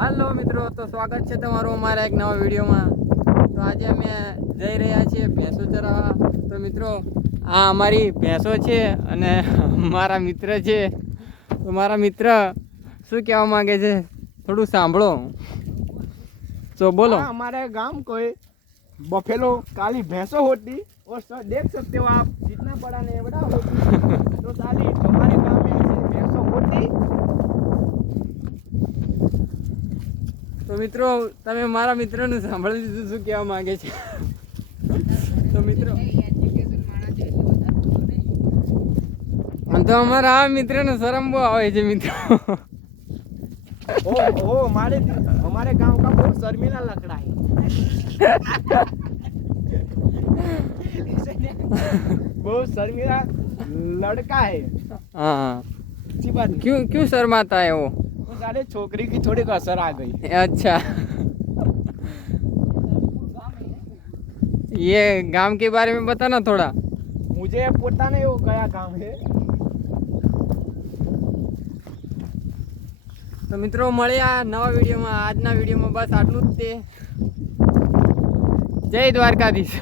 હાલો મિત્રો તો સ્વાગત છે તમારું અમારા એક નવા વિડીયોમાં તો આજે અમે જઈ રહ્યા છીએ ભેંસો ચરાવવા તો મિત્રો આ અમારી ભેંસો છે અને મારા મિત્ર છે તો મારા મિત્ર શું કહેવા માંગે છે થોડું સાંભળો તો બોલો हाँ, हमारे गांव को एक बफेलो काली भैंसों होती और सर देख सकते हो आप जितना बड़ा नहीं बड़ा તો મિત્રો તમે મારા મિત્રનું સાંભળી લીધું શું કહેવા માંગે છે તો મિત્રો આમ તો અમારા આ મિત્રને શરમ બહુ આવે છે મિત્રો ओ ओ हमारे हमारे गांव का बहुत शर्मिला लकड़ा है बहुत शर्मिला लड़का है હા अच्छी बात नहीं क्यों क्यों शर्माता है वो तो साले छोकरी की थोड़ी असर आ गई अच्छा ये गांव के बारे में बताना थोड़ा मुझे पता नहीं वो गया गांव है તો મિત્રો મળ્યા નવા વિડીયોમાં આજના વિડીયોમાં બસ આટલું જ તે જય દ્વારકાધીશ